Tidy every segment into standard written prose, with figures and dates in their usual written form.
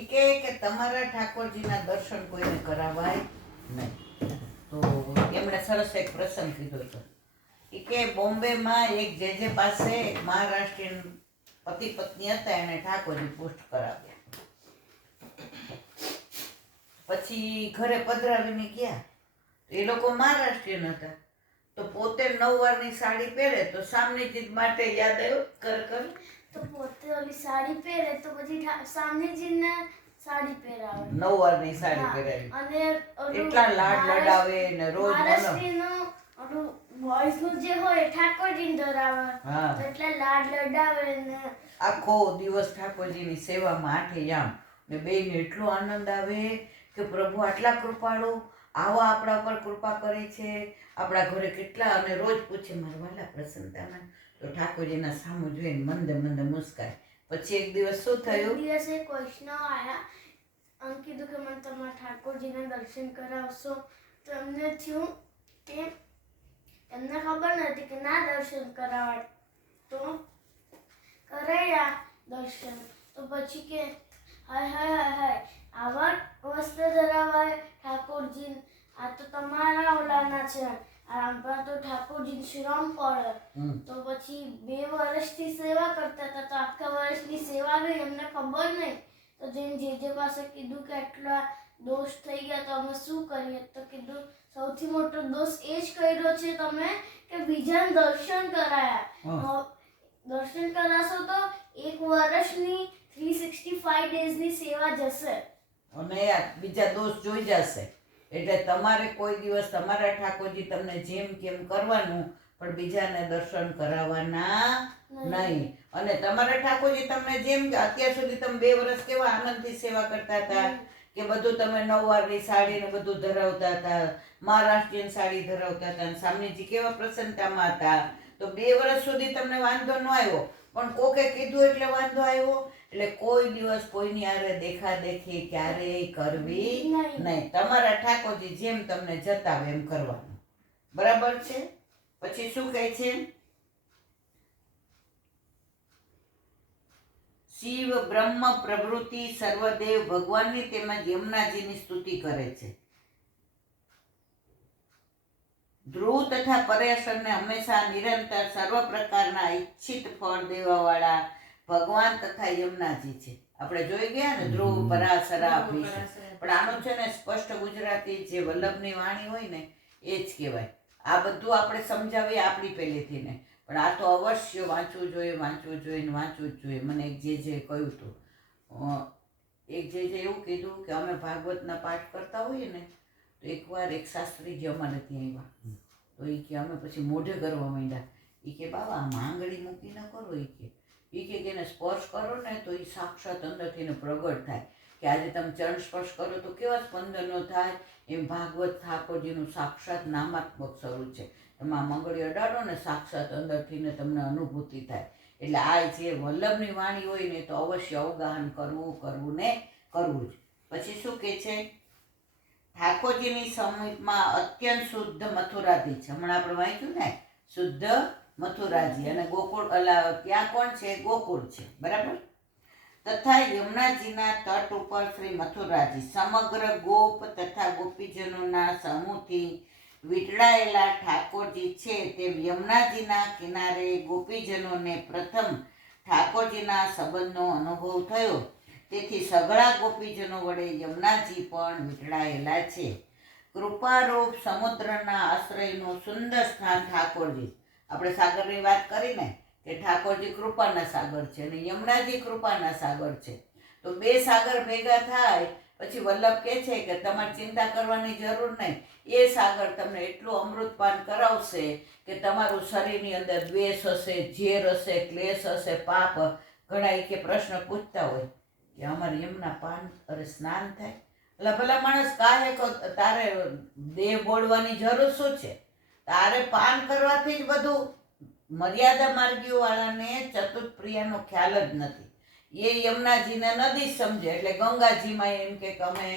એ કે તમારા ઠાકોરજીના દર્શન કોઈને કરાવાય નહીં. તો એમણે સરસ એક પ્રસંગ કીધો હતો. એ કે બોમ્બેમાં એક જે પાસે એક મહારાષ્ટ્રીયન પતિ પત્ની હતા, એને ઠાકોરજી પુષ્ટ કરાવ્યા. પછી ઘરે પધરાવીને ગયા. એ લોકો મહારાષ્ટ્રીયન હતા, તો પોતે 9 વારની સાડી પહેરે તો સામનેજી માટે યાદ આવ્યું કર તો પોતે ઓલી સાડી પહેરે તો પછી સામનેજીને સાડી પહેરાવે, 9 વારની સાડી પહેરાવી અને એટલા લાડ લડાવે ને રોજ મહારાષ્ટ્રીયનો ઓલું બોયઝનું જે હોય ઠાકોરજીને ધરાવે, તો એટલા લાડ લડાવે ને આખો દિવસ ઠાકોરજીની સેવામાં આઠે યામ ને બેયને એટલો આનંદ આવે કે પ્રભુ આટલા કૃપાળુ, આવા આપણા પર કૃપા કરે છે, આપણા ઘરે કેટલા. અને રોજ પૂછે મારા વાલા પ્રસન્નતામાં, તો ઠાકોરજીના સામું જોઈને મંદે મંદે મુસ્કાય. પછી એક દિવસ શું થયું? એક દિવસે એક વૈષ્ણવ આયા અને કીધું કે મને તમારા ઠાકોરજીના દર્શન કરાવશો. તો એમને થયું કે એમને ખબર નથી કે ના દર્શન કરાવાય, તો કરાયા દર્શન. તો પછી કે હાય હાય હાય હાય, આવા વસ્ત્ર ધરાવાય ઠાકોરજી, આ તો તમારા ઓલાના છે, આમાં તો ઠાકોરજી શ્રમ પડે. તો પછી 2 વર્ષથી સેવા કરતા હતા, તો આખા વર્ષની સેવા ગઈ, એમને ખબર નહીં. તો જઈને જે પાસે કીધું કે આટલા દોષ થઈ ગયા તો અમે શું કરીએ? તો કીધું સૌથી મોટો દોષ એ જ કર્યો છે તમે કે બીજાને દર્શન કરાયા. દર્શન કરાશો તો 1 વર્ષની 365 ડેઝની સેવા જશે અને બીજા દોષ જોઈ જશે. એટલે તમારે કોઈ દિવસ તમારા ઠાકોરજી તમને જેમ કેમ કરવાનું, પણ બીજાને દર્શન કરાવવાના નહીં. અને તમારા ઠાકોરજી તમને જેમ અત્યાર સુધી તમે 2 વર્ષ કેવા આનંદથી સેવા કરતા હતા કે બધું તમે 9 વારની સાડી ને બધું ધરાવતા હતા, મહારાષ્ટ્રીયન સાડી ધરાવતા હતા, અને સામનેજી કેવા પ્રસન્નતામાં હતા. તો 2 વર્ષ સુધી તમને વાંધો ન આવ્યો, પણ કોકે કીધું એટલે વાંધો આવ્યો. એટલે કોઈ દિવસ કોઈની આરે દેખાદેખી ક્યારેય કરવી નહીં. તમારા ઠાકોરજી જેમ તમને જતાવે એમ કરવાનું. બરાબર છે? પછી શું કહે છે? શિવ બ્રહ્મ પ્રભૃતિ સર્વદેવ ભગવાનની તેમજ યમુનાજીની સ્તુતિ કરે છે. ધ્રુવ તથા પર્યાશરને હંમેશા નિરંતર સર્વ પ્રકારના ઈચ્છિત ફળ દેવાવાળા ભગવાન તથા યમુનાજી છે. આપણે જોઈ ગયા ને ધ્રુવ, પરાશરા, ભીષણ. પણ આનું છે ને સ્પષ્ટ ગુજરાતી જે વલ્લભની વાણી હોય ને એ જ કહેવાય. આ બધું આપણે સમજાવીએ આપણી પહેલેથી ને, પણ આ તો અવશ્ય વાંચવું જોઈએ, વાંચવું જોઈએ ને વાંચવું જ જોઈએ. મને એક જે કહ્યું હતું, એક જે એવું કીધું કે અમે ભાગવતના પાઠ કરતા હોઈએ ને, તો એકવાર એક શાસ્ત્રીજી અમારે ત્યાં આવ્યા. તો એ કે અમે પછી મોઢે કરવા માંડ્યા. એ કે બાબા આમાં આંગળી મૂકી ન કરો. એ કે એને સ્પર્શ કરો ને તો એ સાક્ષાત અંદરથી ને પ્રગટ થાય. કે આજે તમે ચરણ સ્પર્શ કરો તો કેવા સ્પંદનો થાય, એમ ભાગવત ઠાકોરજીનું સાક્ષાત નામાત્મક સ્વરૂપ છે. એમાં મંગળી અડાડો ને સાક્ષાત અંદરથી ને તમને અનુભૂતિ થાય. એટલે આ જે વલ્લભની વાણી હોય ને તો અવશ્ય અવગાહન કરવું ને કરવું જ. પછી શું કહે છે? ઠાકોરજીની સમીપમાં અત્યંત શુદ્ધ મથુરાજી છે. હમણાં આપણે વાંચ્યું ને, શુદ્ધ મથુરાજી. અને ગોકુળ ત્યાં કોણ છે? ગોકુળ છે. બરાબર? તથા યમુનાજીના તટ ઉપર શ્રી મથુરાજી સમગ્ર ગોપ તથા ગોપીજનોના સમૂહથી વીંટળાયેલા ઠાકોરજી છે. તેમ યમુનાજીના કિનારે ગોપીજનોને પ્રથમ ઠાકોરજીના સંબંધનો અનુભવ થયો. તેથી સઘળા ગોપીજનો વડે યમુનાજી પણ વીંટળાયેલા છે. કૃપારૂપ સમુદ્રના આશ્રયનું સુંદર સ્થાન ઠાકોરજી. આપણે સાગરની વાત કરીને કે ઠાકોરજી કૃપાના સાગર છે અને યમુનાજી કૃપાના સાગર છે. તો 2 સાગર ભેગા થાય પછી વલ્લભ કહે છે કે તમારે ચિંતા કરવાની જરૂર નહીં. એ સાગર તમને એટલું અમૃતપાન કરાવશે કે તમારું શરીરની અંદર દ્વેષ હશે, ઝેર હશે, ક્લેશ હશે, પાપ. ઘણા કે પ્રશ્ન પૂછતા હોય કે અમારે યમુના પાન અરે સ્નાન થાય. એટલે ભલા માણસ કાહે તારે દેહ બોળવાની જરૂર શું છે? તારે પાન કરવાથી જ બધું. મર્યાદા માર્ગીઓ વાળાને ચતુર્પ્રિયાનો ખ્યાલ જ નથી. એ યમુનાજીને નદી સમજે. એટલે ગંગાજીમાં એમ કે અમે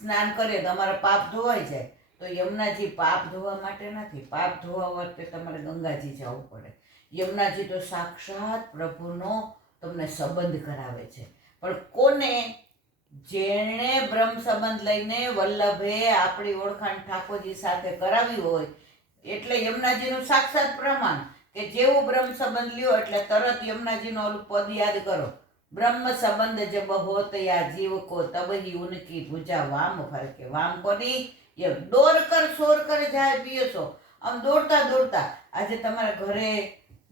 સ્નાન કરીએ તો અમારા પાપ ધોવાઈ જાય. તો યમુનાજી પાપ ધોવા માટે નથી. પાપ ધોવા વખતે તમારે ગંગાજી જવું પડે. યમુનાજી તો સાક્ષાત પ્રભુનો તમને સંબંધ કરાવે છે. પણ કોને? જેણે બ્રહ્મ સંબંધ લઈને વલ્લભે આપણી ઓળખાણ ઠાકોરજી સાથે કરાવી હોય એટલે યમુનાજીનું સાક્ષાત પ્રમાણ કે જેવું બ્રહ્મ સંબંધ લ્યો એટલે તરત યમુનાજીનું ઓલું પદ યાદ કરો, બ્રહ્મ સંબંધ જબ હોત યા જીવ को तब ही उनकी भुजा वाम फरके। वाम कोनी? ये દોર કર સોર કર જાય પીએ છો આમ દોડતા દોડતા આજે તમારા ઘરે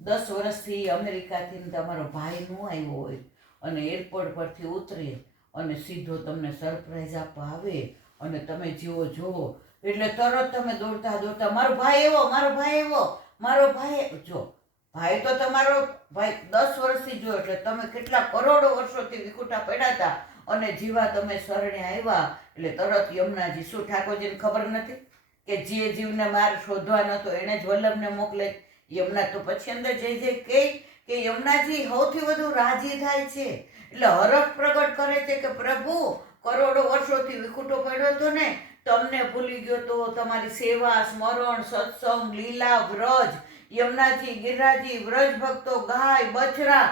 10 વર્ષથી અમેરિકાથી તમારો ભાઈ નો આવ્યો હોય અને એરપોર્ટ પરથી ઉતરે અને સીધો તમને સરપ્રાઈઝ આપવા આવે અને તમે જેવો જોવો એટલે તરત તમે દોડતા દોડતા મારો ભાઈ એવો, મારો ભાઈ એવો, મારો ભાઈ જો ભાઈ તો તમારો ભાઈ 10 વર્ષથી જો એટલે તમે કેટલા કરોડો વર્ષોથી વિખૂટા પડ્યા હતા અને જીવા તમે શરણે આવ્યા એટલે તરત યમુનાજી શું ઠાકોરજીને ખબર નથી કે જે જીવને માર શોધવા નતો એને જ વલ્લભને મોકલે? યમુના તો પછી અંદર જઈ જઈ કે યમુનાજી સૌથી વધુ રાજી થાય છે એટલે હરખ પ્રગટ કરે છે કે પ્રભુ કરોડો વર્ષોથી વિખૂટો પડ્યો હતો ને તમને ભૂલી ગયો તો, તમારી સેવા સ્મરણ સત્સંગ લીલા વ્રજ યમુનાજી ગિરિરાજી વ્રજ ભક્તો ગાય બછરા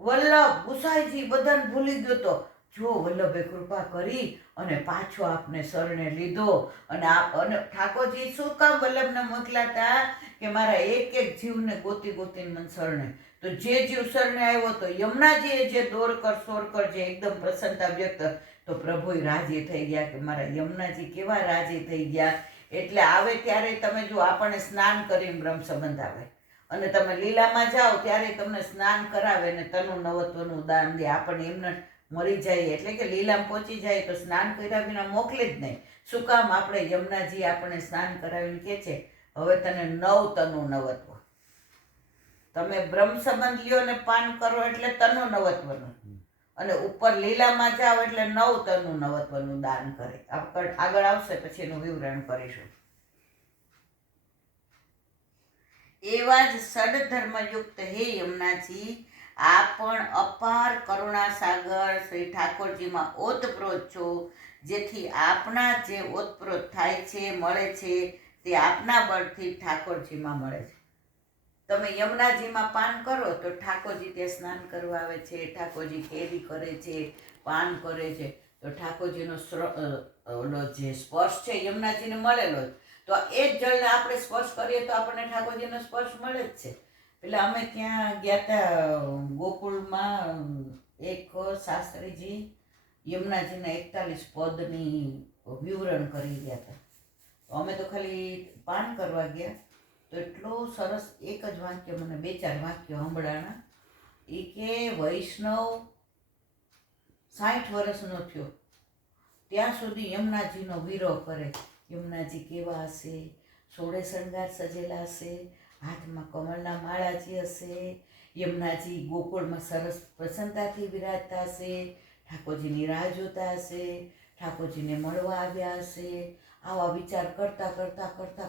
વલ્લભ ગુસાઈજી બધાને ભૂલી ગયો તો જો વલ્લભે કૃપા કરી અને પાછો આપને શરણે લીધો અને ઠાકોરજી શું કામ વલ્લભને મોકલ્યા હતા કે મારા એક એક જીવને ગોતી ગોતીને મને શરણે, તો જે જીવ શરણે આવ્યો તો યમુનાજીએ જે દોર કર સોર કર જે એકદમ પ્રસન્નતા વ્યક્ત તો પ્રભુ રાજી થઈ ગયા કે મારા યમુનાજી કેવા રાજી થઈ ગયા એટલે આવે ત્યારે તમે જો આપણને સ્નાન કરીને બ્રહ્મ સંબંધ આવે અને તમે લીલામાં જાઓ ત્યારે તમને સ્નાન કરાવે ને તનુ નવત્વનું દાન દે આપણને એમને મરી જાય એટલે કે લીલામાં પહોંચી જાય તો સ્નાન કર્યા વિના મોકલે જ નહીં. શું કામ? આપણે યમુનાજી આપણને સ્નાન કરાવીને કહે છે હવે તને નવ તનુ નવત્વ, તમે બ્રહ્મ સંબંધ લ્યો ને પાન કરો એટલે તનુ નવત્વનું અને ઉપર લીલામાં જાઓ એટલે નવ તનુ નવત્વનું દાન કરે. આગળ આવશે પછી એનું વિવરણ કરીશું. એવા જ સદધર્મયુક્ત હે યમુનાજી આ પણ અપાર કરુણા સાગર શ્રી ઠાકોરજીમાં ઓતપ્રોત છો જેથી આપના જે ઓતપ્રોત થાય છે મળે છે તે આપના બળથી ઠાકોરજીમાં મળે છે. તમે યમુનાજીમાં પાન કરો તો ઠાકોરજી ત્યાં સ્નાન કરવા આવે છે, ઠાકોરજી કેરી કરે છે, પાન કરે છે તો ઠાકોરજીનો ઓલો જે સ્પર્શ છે યમુનાજીને મળેલો તો એ જ જળને આપણે સ્પર્શ કરીએ તો આપણને ઠાકોરજીનો સ્પર્શ મળે જ છે. એટલે અમે ત્યાં ગયા હતા ગોકુળમાં, એક શાસ્ત્રીજી યમુનાજીના 41 પદની વિવરણ કરી ગયા હતા. અમે તો ખાલી પાન કરવા ગયા તો એટલો સરસ એક જ વાક્ય મને 2-4 વાક્યો સંભળાણા. એ કે વૈષ્ણવ 60 વર્ષનો થયો ત્યાં સુધી યમુનાજીનો વિરોહ કરે. યમુનાજી કેવા હશે, 16 શણગાર સજેલા હશે, હાથમાં કમળના માળાજી હશે, યમુનાજી ગોકુળમાં સરસ પ્રસન્નતાથી વિરાજતા હશે, ઠાકોરજીની રાહ જોતા હશે, ઠાકોરજીને મળવા આવ્યા હશે. આવા વિચાર કરતા કરતા કરતા